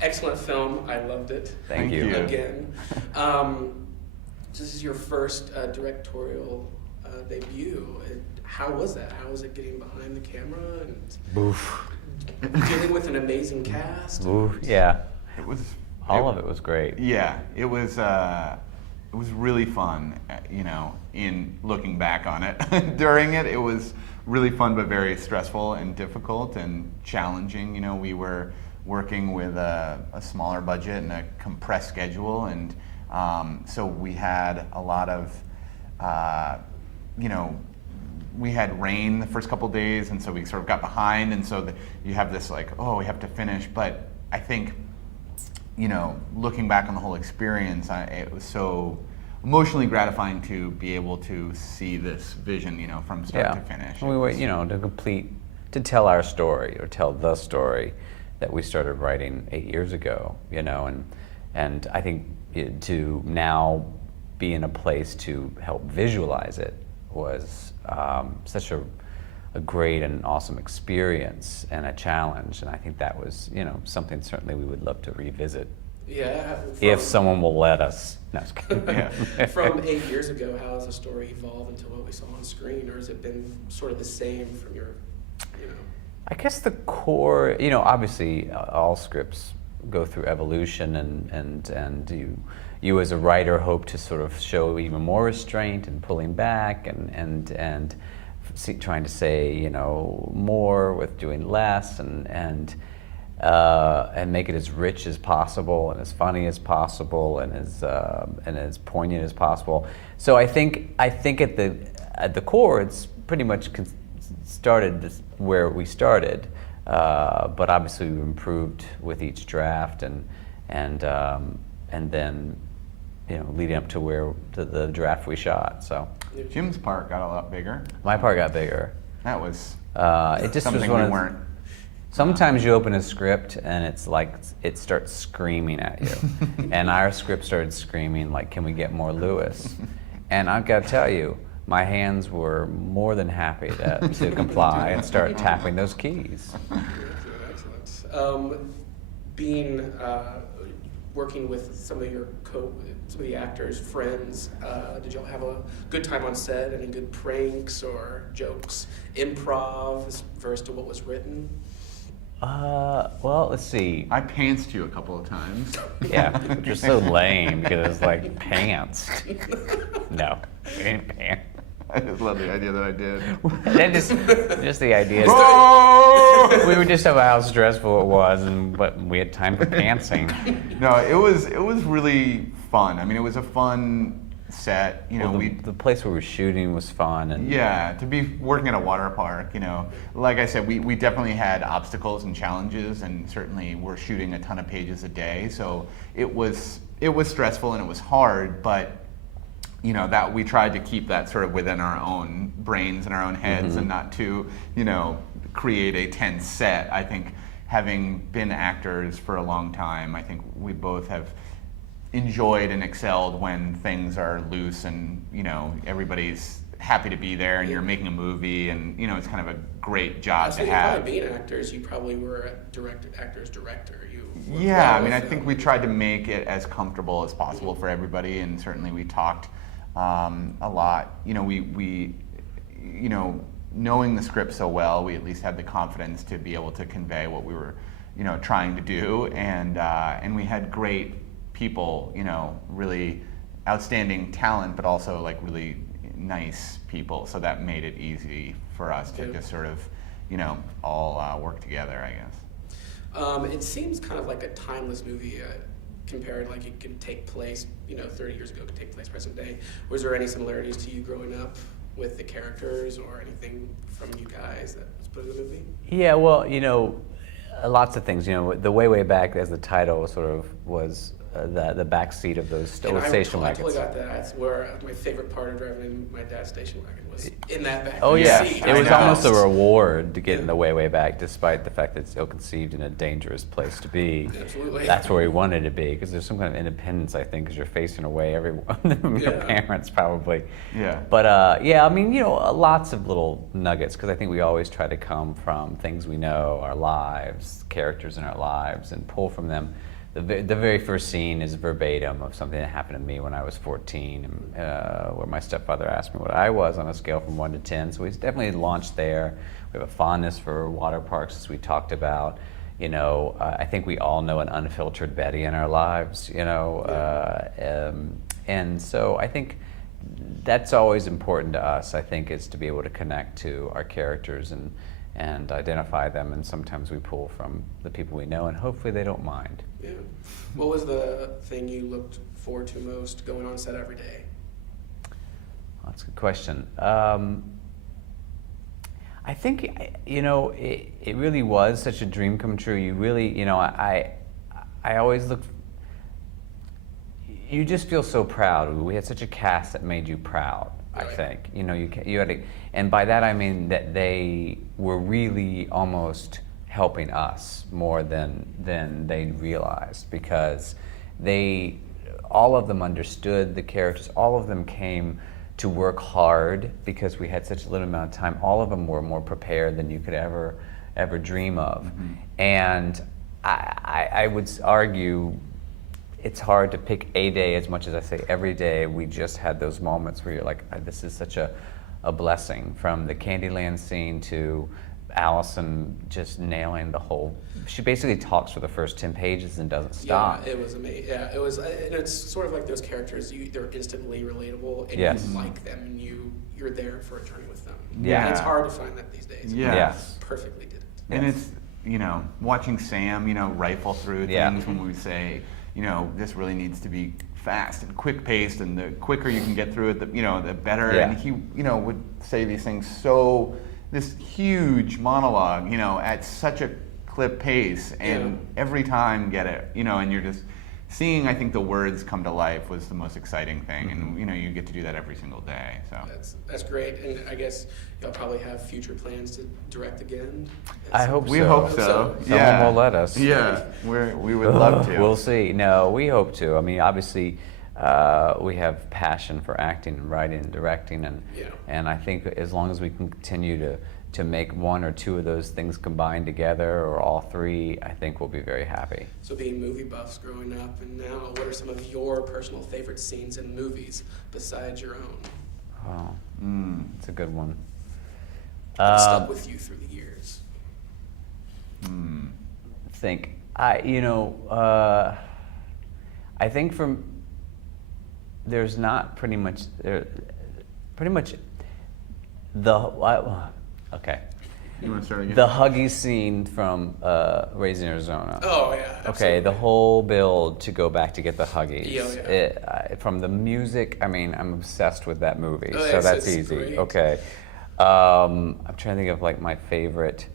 Excellent film. I loved it. Thank you. Again. This is your first directorial debut. How was that? How was it getting behind the camera and dealing with an amazing cast? Yeah. All of it was great. Yeah, it was really fun, in looking back on it. During it was really fun but very stressful and difficult and challenging. We were working with a smaller budget and a compressed schedule, and so we had a lot of, we had rain the first couple days, and so we sort of got behind, and so you have this we have to finish. But I think, looking back on the whole experience, it was so emotionally gratifying to be able to see this vision, from start to finish. And we were, to tell our story, or tell the story that we started writing 8 years ago, and I think to now be in a place to help visualize it was such a great and awesome experience and a challenge, and I think that was, something certainly we would love to revisit. Yeah. If someone will let us. No, just kidding. Yeah. From 8 years ago, how has the story evolved into what we saw on screen, or has it been sort of the same from your, I guess the core, obviously all scripts go through evolution, and you as a writer hope to sort of show even more restraint and pulling back and trying to say, more with doing less, and make it as rich as possible and as funny as possible and as poignant as possible. So I think at the core, it's pretty much started where we started, but obviously we've improved with each draft, and then leading up to the draft we shot. So Jim's part got a lot bigger. My part got bigger. That was it just something was one we of, weren't. Sometimes you open a script and it's like it starts screaming at you, and our script started screaming like, "Can we get more Lewis?" And I've got to tell you, my hands were more than happy to comply and start tapping those keys. Excellent. Working with some of the actors, friends, did y'all have a good time on set? Any good pranks or jokes, improv as opposed to what was written? Well, let's see. I pantsed you a couple of times. Yeah, which was so lame because it was like pants. No, we didn't pants. I just love the idea that I did. Then just the idea. Oh! We were just about how stressful it was, but we had time for pantsing. No, it was really fun. I mean, it was a fun set. The place where we were shooting was fun, and to be working at a water park. Like I said, we definitely had obstacles and challenges, and certainly we're shooting a ton of pages a day. So it was stressful and it was hard, but that we tried to keep that sort of within our own brains and our own heads, and not to create a tense set. I think, having been actors for a long time, I think we both have enjoyed and excelled when things are loose and everybody's happy to be there, and you're making a movie, and it's kind of a great job to have. Probably being actors, you probably were a actor's director. I mean, I think we tried to make it as comfortable as possible for everybody, and certainly we talked a lot. We knowing the script so well, we at least had the confidence to be able to convey what we were, trying to do, and we had great people, really outstanding talent, but also like really nice people. So that made it easy for us to just sort of, all work together, I guess. It seems kind of like a timeless movie. Compared, like it could take place, 30 years ago, could take place present day. Was there any similarities to you growing up with the characters, or anything from you guys that was put in the movie? Yeah, well, lots of things. The way back, as the title sort of was the back seat of those And I station totally wagons. got that. That's where my favorite part of driving in my dad's station wagon was in that back Oh yeah, seat. it was I know. almost a reward to get in the way back, despite the fact that it's ill-conceived and a dangerous place to be. Absolutely. That's where we wanted to be, because there's some kind of independence, I think, because you're facing away everyone, your Yeah. parents probably. Yeah. But yeah, I mean, lots of little nuggets, because I think we always try to come from things we know, our lives, characters in our lives, and pull from them. The very first scene is verbatim of something that happened to me when I was 14, where my stepfather asked me what I was on a scale from 1 to 10. So we definitely launched there. We have a fondness for water parks, as we talked about. I think we all know an unfiltered Betty in our lives. And so I think that's always important to us. I think is to be able to connect to our characters and identify them. And sometimes we pull from the people we know, and hopefully they don't mind. Yeah. What was the thing you looked forward to most going on set every day? That's a good question. I think, it really was such a dream come true. You really, I always look. You just feel so proud. We had such a cast that made you proud. I Right. think you had to, and by that I mean that they were really almost helping us more than they realized, because all of them understood the characters. All of them came to work hard because we had such a little amount of time. All of them were more prepared than you could ever dream of. Mm-hmm. And I would argue it's hard to pick a day as much as I say every day. We just had those moments where you're like, this is such a blessing, from the Candyland scene to Allison just nailing the whole. She basically talks for the first 10 pages and doesn't stop. Yeah, it was amazing. Yeah, it was, and it's sort of like those characters. They're instantly relatable, and Yes. you like them, and you're there for a journey with them. Yeah. And it's hard to find that these days. Yeah. Yes. Perfectly did it. And it's, watching Sam, rifle through Yeah. things when we say, this really needs to be fast and quick paced, and the quicker you can get through it, the better. Yeah. And he, would say these things this huge monologue, at such a clip pace, and every time get it, and you're just seeing, I think, the words come to life was the most exciting thing. And, you get to do that every single day, so. That's great, and I guess you'll probably have future plans to direct again. I hope We so. hope so. Someone Yeah. will let us. Yeah, we would love to. We'll see. No, we hope to. I mean, obviously, we have passion for acting and writing and directing, and I think as long as we can continue to make one or two of those things combined together, or all three, I think we'll be very happy. So being movie buffs growing up and now, what are some of your personal favorite scenes in movies besides your own? Oh, it's a good one. That stuck with you through the years. I think there's not pretty much okay. You want to start again? The Huggy scene from Raising Arizona. Oh yeah. Okay, Absolutely. the whole build to go back to get the Huggies. Yeah. From the music, I mean, I'm obsessed with that movie, Oh, so yes, that's it's easy. great. Okay. I'm trying to think of like my favorite.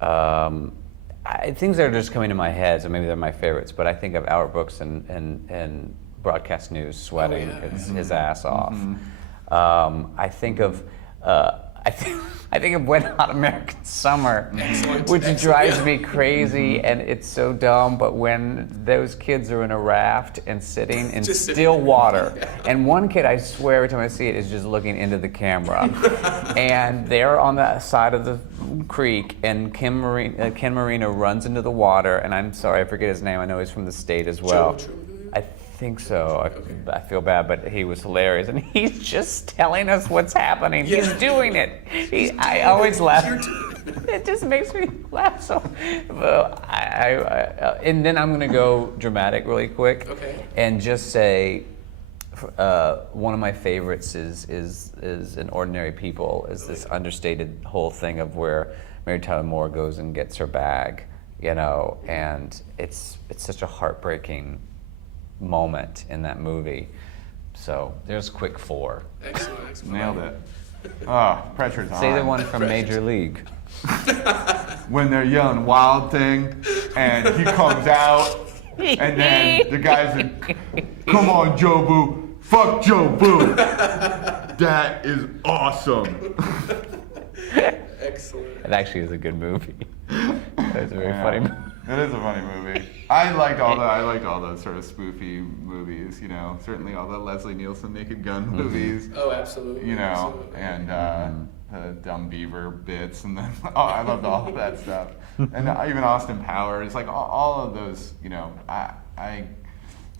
Things that are just coming to my head, so maybe they're my favorites. But I think of Albert Brooks and Broadcast News sweating his ass off. I think of. I think of Wet Hot American Summer, Excellent. which Excellent. drives Yeah. me crazy, and it's so dumb. But when those kids are in a raft and sitting in Just sitting still there. water, and one kid, I swear, every time I see it, is just looking into the camera, and they're on the side of the creek, and Ken Marino runs into the water, and I'm sorry, I forget his name. I know he's from the state as well. Joe Truman? I think so. I feel bad, but he was hilarious, and he's just telling us what's happening. Yeah. He's doing it. I always laugh. It just makes me laugh so. And then I'm going to go dramatic really quick, and just say one of my favorites is in Ordinary People. Is this understated whole thing of where Mary Tyler Moore goes and gets her bag, and it's such a heartbreaking moment in that movie. So there's quick 4. Excellent. Nailed it. Oh, pressure's on. Say the one from Major League. When they're yelling Wild Thing, and he comes out And then the guys are, come on, Jobu, fuck Jobu. That is awesome. Excellent. It actually is a good movie. It's a very funny movie. It is a funny movie. I liked all the sort of spoofy movies, you know, certainly all the Leslie Nielsen Naked Gun movies. Oh, absolutely. You know, absolutely. and the Dumb Beaver bits, and then I loved all of that stuff, and even Austin Powers, like all of those. You know, I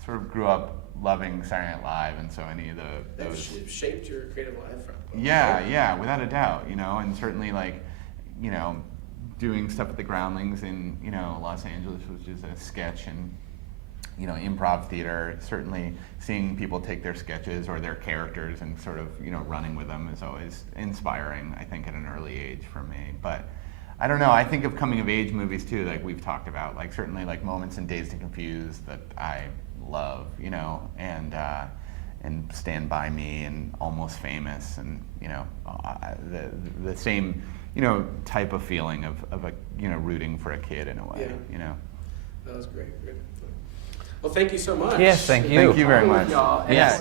sort of grew up loving Saturday Night Live, and so any of That those shaped your creative life. yeah, without a doubt, you know, and certainly like, you know, doing stuff at the Groundlings in, you know, Los Angeles, which is a sketch and, you know, improv theater. Certainly seeing people take their sketches or their characters and sort of, you know, running with them is always inspiring, I think, at an early age for me. But I don't know, I think of coming of age movies too, like we've talked about, like certainly like Moments in Dazed and Confused that I love, you know, and Stand By Me and Almost Famous, and, you know, the same, you know, type of feeling of a, you know, rooting for a kid in a way, you know. That was great. Well, thank you so much. Yes, thank you. Thank you very much. Y'all. Yeah.